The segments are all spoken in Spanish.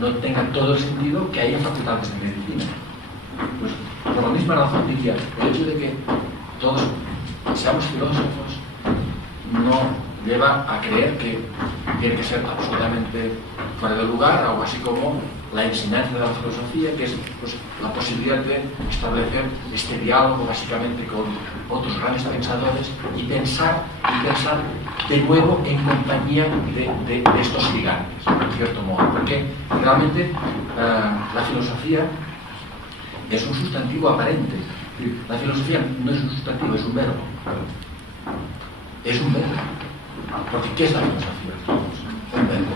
no tenga todo el sentido que haya facultades de medicina. Pues por la misma razón diría, el hecho de que todos seamos filósofos no lleva a creer que tiene que ser absolutamente fuera de lugar, algo así como la enseñanza de la filosofía, que es pues, la posibilidad de establecer este diálogo básicamente con otros grandes pensadores y pensar de nuevo en compañía de estos gigantes, en cierto modo, porque realmente la filosofía es un sustantivo aparente. La filosofía no es un sustantivo, es un verbo. Es un verbo. Porque ¿qué es la filosofía? Un verbo.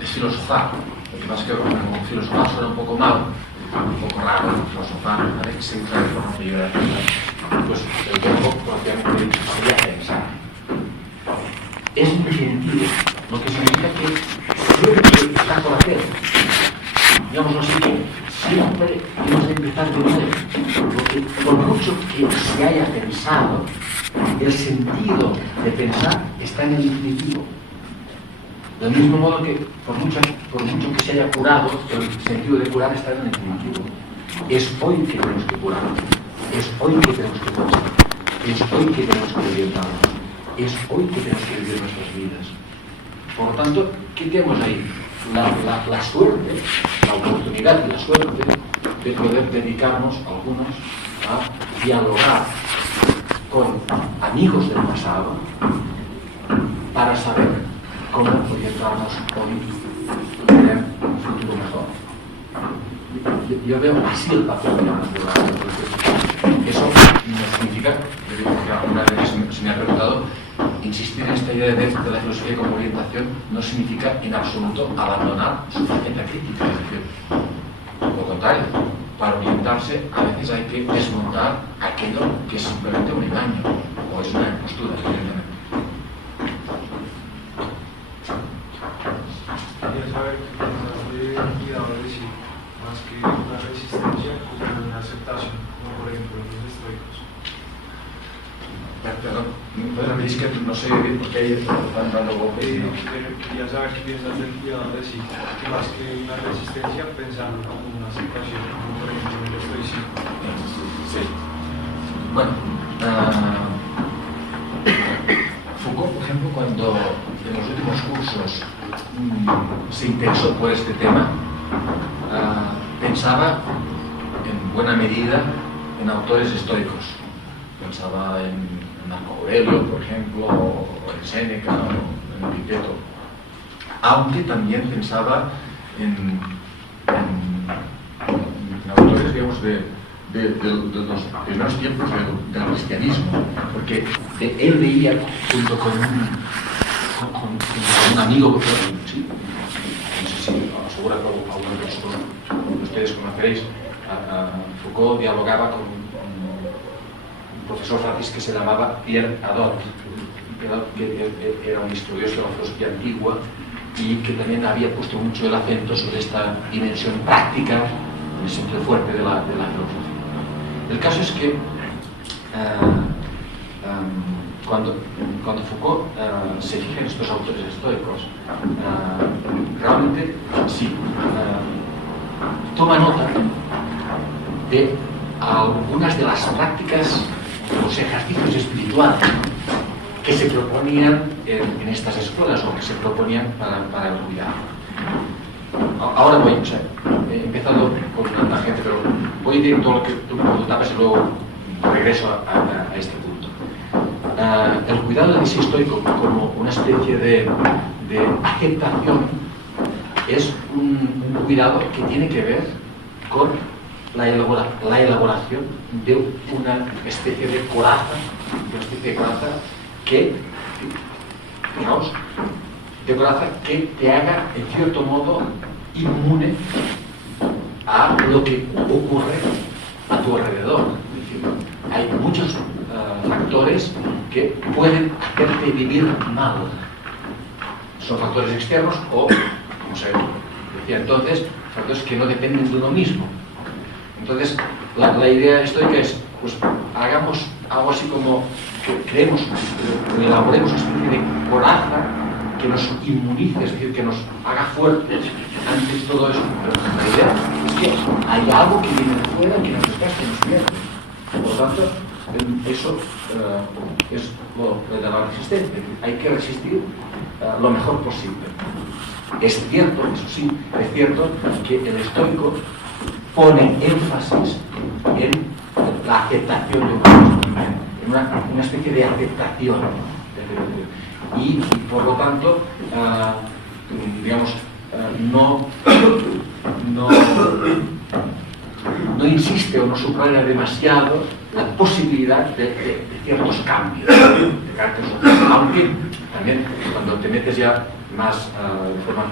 Es filosofar. Lo que pasa es que como filosofar suena un poco mal, un poco raro, filosofar, a veces se usa de forma peyorativa. Pues el verbo propiamente sería pensar. Es intuitivo, lo que significa que siempre está por hacer. Digamos así, siempre hemos de empezar de nuevo. Porque por mucho que se haya pensado, el sentido de pensar está en el intuitivo. Del mismo modo que por mucho que se haya curado, el sentido de curar está en el intuitivo. Es hoy que tenemos que curar. Es hoy que tenemos que pensar. Es hoy que tenemos que orientarnos. Es hoy que tenemos que vivir nuestras vidas. Por lo tanto, ¿qué tenemos ahí? La suerte, la oportunidad y la suerte de poder dedicarnos, algunos, a dialogar con amigos del pasado para saber cómo proyectarnos hoy y tener un futuro mejor. Yo veo así el papel de la naturaleza, porque eso no significa, que alguna vez se me ha preguntado, insistir en esta idea de la filosofía como orientación no significa en absoluto abandonar su faceta crítica, es decir, por lo contrario, para orientarse a veces hay que desmontar aquello que es simplemente un engaño o es una impostura, evidentemente. Quería saber qué piensas de cuidado de sí, más que una resistencia como una aceptación, como por ejemplo los estoicos. Perdón, es que no sé bien por qué hay están dando golpes. Quería saber qué piensas del cuidado de sí, más que una resistencia, pensando como una aceptación, como por ejemplo el estoicismo. Sí. Bueno, Foucault, por ejemplo, cuando en los últimos cursos se interesó por este tema, pensaba en buena medida en autores estoicos. Pensaba en Marco Aurelio, por ejemplo, o en Séneca, o en Epicteto. Aunque también pensaba en autores, digamos, de los primeros tiempos del cristianismo, porque él veía, junto con un amigo, sí, no sé si asegura que alguno de ustedes conoceréis, Foucault dialogaba con un profesor francés que se llamaba Pierre Hadot, que era un estudioso de la filosofía antigua y que también había puesto mucho el acento sobre esta dimensión práctica, en el sentido fuerte de la filosofía. El caso es que cuando Foucault se fija en estos autores estoicos, realmente sí, toma nota de algunas de las prácticas, de los ejercicios espirituales que se proponían en estas escuelas o que se proponían para el cuidado. Ahora voy, o sea, he empezado con una tangente, pero voy directo a lo que tú me preguntabas y luego regreso a este punto. El cuidado de sí estoico como una especie de aceptación es un cuidado que tiene que ver con la elaboración de una especie de coraza, que, digamos, que te haga, en cierto modo, inmune a lo que ocurre a tu alrededor. Es decir, hay muchos factores que pueden hacerte vivir mal. Son factores externos o, como se decía entonces, factores que no dependen de uno mismo. Entonces, la idea estoica es, pues, hagamos algo así como que creemos, elaboremos una especie de coraza que nos inmunice, es decir, que nos haga fuertes ante todo eso. Pero la idea es que hay algo que viene de fuera que nos está consumiendo. Por lo tanto, eso es lo de la resistencia. Hay que resistir lo mejor posible. Es cierto, eso sí, es cierto que el estoico pone énfasis en la aceptación de una especie de aceptación. Y por lo tanto, digamos, no insiste o no subraya demasiado la posibilidad de ciertos cambios de carácter social, aunque también cuando te metes ya más de forma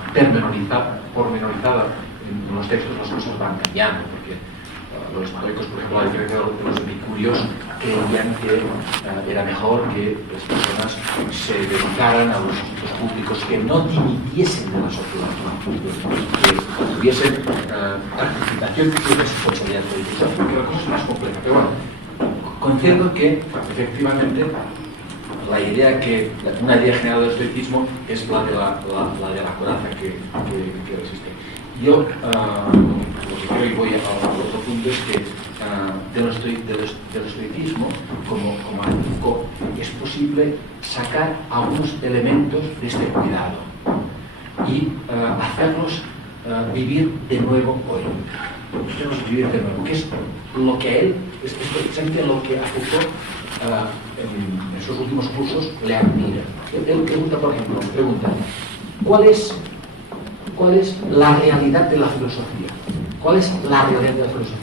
pormenorizada en los textos, las cosas van cambiando, porque los estoicos, por ejemplo, a diferencia de los epicúreos, creían que era mejor que las personas se dedicaran a los asuntos públicos, que no dimitiesen de la sociedad, que tuviesen participación y responsabilidad política, porque la cosa es más compleja. Pero bueno, concedo que efectivamente la idea una idea general del estoicismo es la de la coraza que resiste. Yo lo que creo, y voy al otro punto, es que del estoicismo, como Foucault, es posible sacar algunos elementos de este cuidado y hacerlos vivir de nuevo hoy. Hacerlos vivir de nuevo, que es lo que a él, es precisamente lo que a Foucault en sus últimos cursos le admira. Él pregunta, por ejemplo, ¿cuál es la realidad de la filosofía? ¿Cuál es la realidad de la filosofía?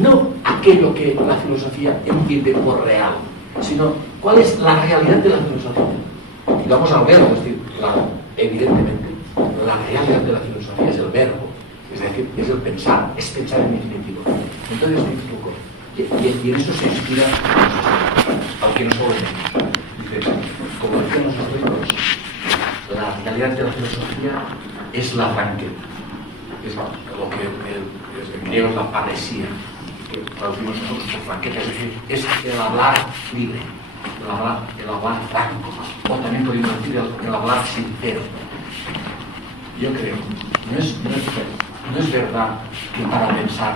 No aquello que la filosofía entiende por real, sino cuál es la realidad de la filosofía. Y vamos al verbo, es decir, evidentemente, la realidad de la filosofía es el verbo, es decir, es el pensar, es pensar en infinitivo. Entonces, y en eso se inspira, aunque no solo en ellos. Dice, como decían los estoicos, la realidad de la filosofía es la franqueza, es lo que en griego es la paresía, que traducimos nosotros por franqueza, es decir, es el hablar libre, el hablar franco, o también podemos decir el hablar sincero. Yo creo, no es verdad que para pensar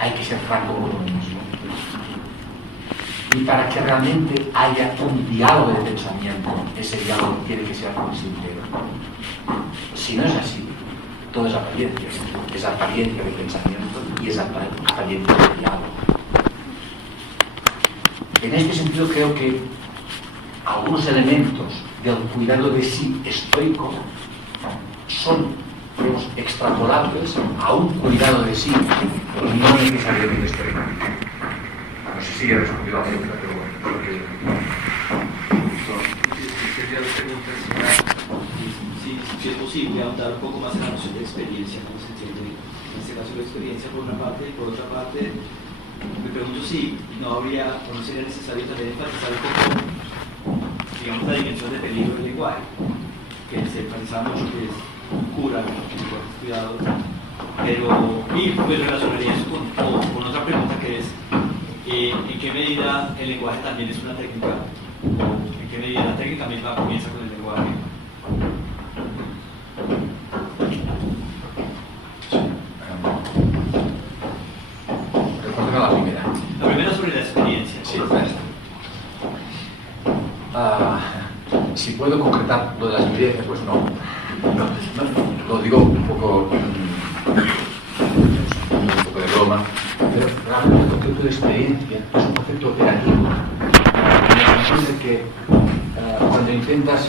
hay que ser franco con uno mismo. Y para que realmente haya un diálogo de pensamiento, ese diálogo tiene que ser sincero. Si no es así, todo es apariencia. Es apariencia de pensamiento y es apariencia de diálogo. En este sentido, creo que algunos elementos del cuidado de sí estoico son, digamos, extrapolables a un cuidado de sí, pero no necesariamente estoico. No sé si he respondido a la pregunta, pero bueno, creo que... Quería preguntar si es posible ahondar un poco más en la noción de experiencia, cómo se entiende en este caso la experiencia por una parte, y por otra parte me pregunto si no habría o no sería necesario también enfatizar un poco, digamos, la dimensión de peligro del lenguaje, que se enfatiza mucho, que es cura, cuidado, pero y pues relacionaría eso con otra pregunta, que es ¿en qué medida el lenguaje también es una técnica? ¿O en qué medida la técnica misma comienza con el lenguaje? Recuerda la primera. La primera sobre la experiencia. Sí, si puedo concretar lo de las experiencias, pues no. Lo digo un poco de broma, pero realmente el concepto de experiencia es un concepto operativo, en el sentido de que cuando intentas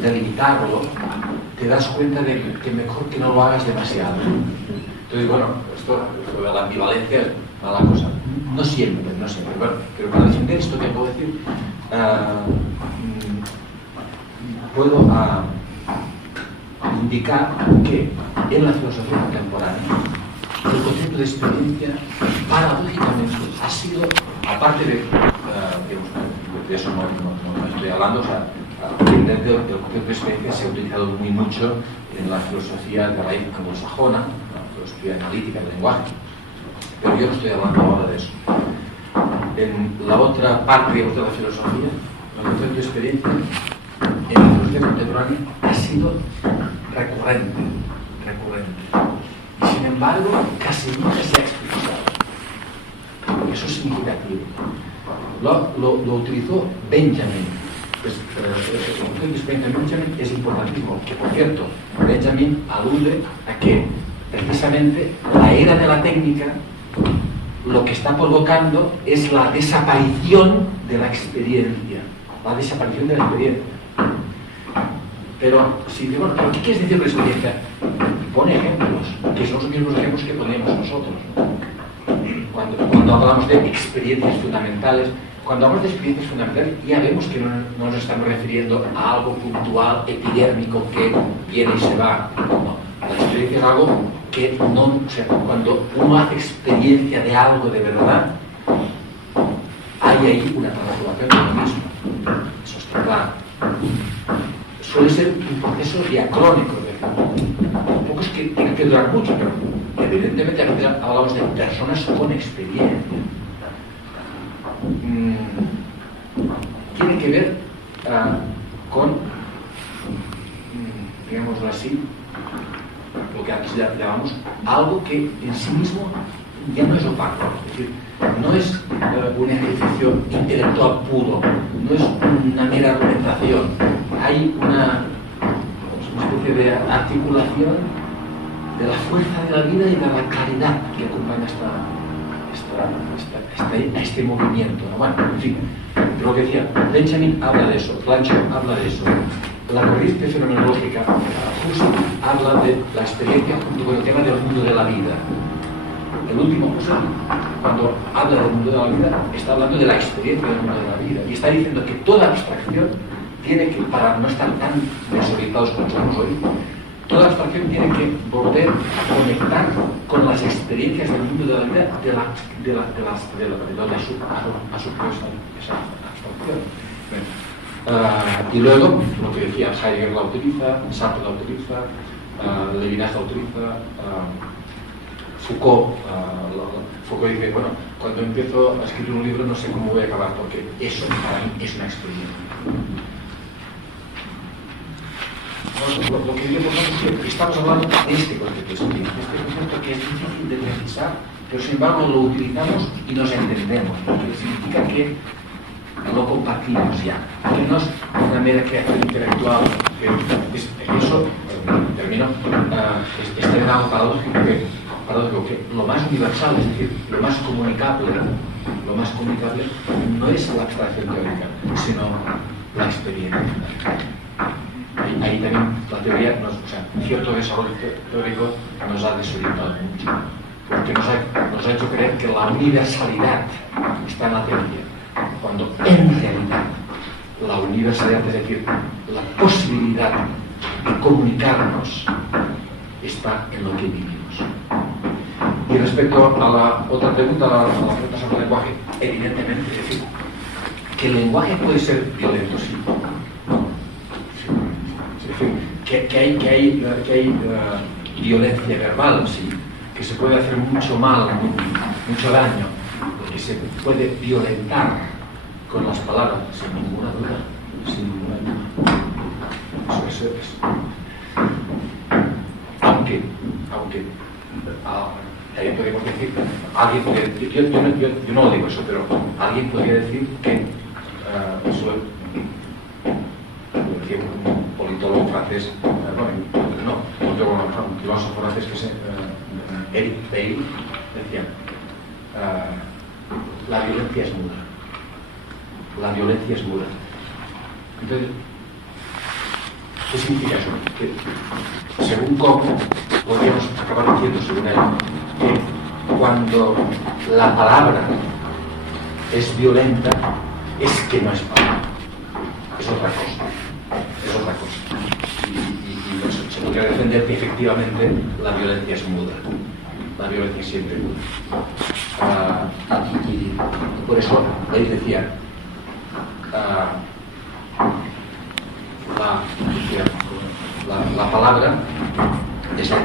delimitarlo, te das cuenta de que mejor que no lo hagas demasiado. Entonces, bueno, esto de la ambivalencia es mala cosa. No siempre. Bueno, pero para defender esto que puedo decir, puedo indicar que en la filosofía contemporánea el concepto de experiencia paradójicamente ha sido, aparte de eso no estoy hablando, o sea, el concepto de experiencia se ha utilizado muy mucho en la filosofía de raíz anglosajona, la filosofía analítica del lenguaje, pero yo no estoy hablando ahora de eso. En la otra parte de la filosofía, el concepto de experiencia en la filosofía contemporánea ha sido recurrente. embargo, casi nunca se ha explicado. Eso es significativo. Lo utilizó Benjamin. Benjamin es importantísimo, que por cierto, Benjamin alude a que precisamente la era de la técnica lo que está provocando es la desaparición de la experiencia. La desaparición de la experiencia. Pero, si digo, bueno, ¿qué quieres decir con experiencia? Pone ejemplos, que son los mismos ejemplos que ponemos nosotros, ¿no? Cuando hablamos de experiencias fundamentales, cuando hablamos de experiencias fundamentales, ya vemos que no nos estamos refiriendo a algo puntual, epidérmico, que viene y se va. No, la experiencia es algo que no, o sea, cuando uno hace experiencia de algo de verdad, hay ahí una transformación de lo mismo. Eso está claro. Suele ser un proceso diacrónico, tampoco es que tenga que durar mucho, pero evidentemente a veces hablamos de personas con experiencia. Tiene que ver con, digámoslo así, lo que aquí llamamos algo que en sí mismo ya no es opaco, es decir, no es un ejercicio intelectual puro, no es una mera argumentación, hay una especie de articulación de la fuerza de la vida y de la claridad que acompaña a este movimiento, ¿no? Bueno, en fin, lo que decía, Benjamin habla de eso, Blanchard habla de eso, la corriente fenomenológica, Husserl habla de la experiencia junto con el tema del mundo de la vida. El último Husserl, cuando habla del mundo de la vida, está hablando de la experiencia del mundo de la vida y está diciendo que toda abstracción tiene que, para no estar tan desorientados como somos hoy, toda abstracción tiene que volver a conectar con las experiencias del mundo de la vida de donde surgió esa abstracción. Y luego, lo que decía, Heidegger la utiliza, Sartre la utiliza, Levinas la utiliza, Foucault dice, bueno, cuando empiezo a escribir un libro no sé cómo voy a acabar, porque eso para mí es una experiencia. Lo que digo, por ejemplo, es que estamos hablando de este concepto, este concepto que es difícil de precisar, pero sin embargo lo utilizamos y nos entendemos, lo que significa que lo compartimos ya, que no es una mera creación intelectual, que eso, termino, es algo paradójico que lo más universal, es decir, lo más comunicable no es la abstracción teórica, sino la experiencia. Ahí también la teoría, cierto desarrollo teórico nos ha desorientado mucho, porque nos ha hecho creer que la universalidad está en la teoría, cuando en realidad la universalidad, es decir, la posibilidad de comunicarnos, está en lo que vivimos. Y respecto a la otra pregunta, la pregunta sobre el lenguaje, evidentemente, es decir, que el lenguaje puede ser violento, sí. Que hay violencia verbal, sí, que se puede hacer mucho mal, mucho daño, que se puede violentar con las palabras, sin ninguna duda, Eso es. Aunque también podemos decir, alguien podría decir, yo no lo digo eso, pero alguien podría decir que eso lo decía un politólogo francés, un filósofo francés que es Eric Bailly, decía, la violencia es muda. La violencia es muda. Entonces, ¿qué significa eso? Que según cómo podríamos acabar diciendo, según él, que cuando la palabra es violenta, es que no es palabra. Es otra cosa. Y se podría defender que efectivamente la violencia es muda. La violencia es siempre muda. Y por eso él decía, la palabra es la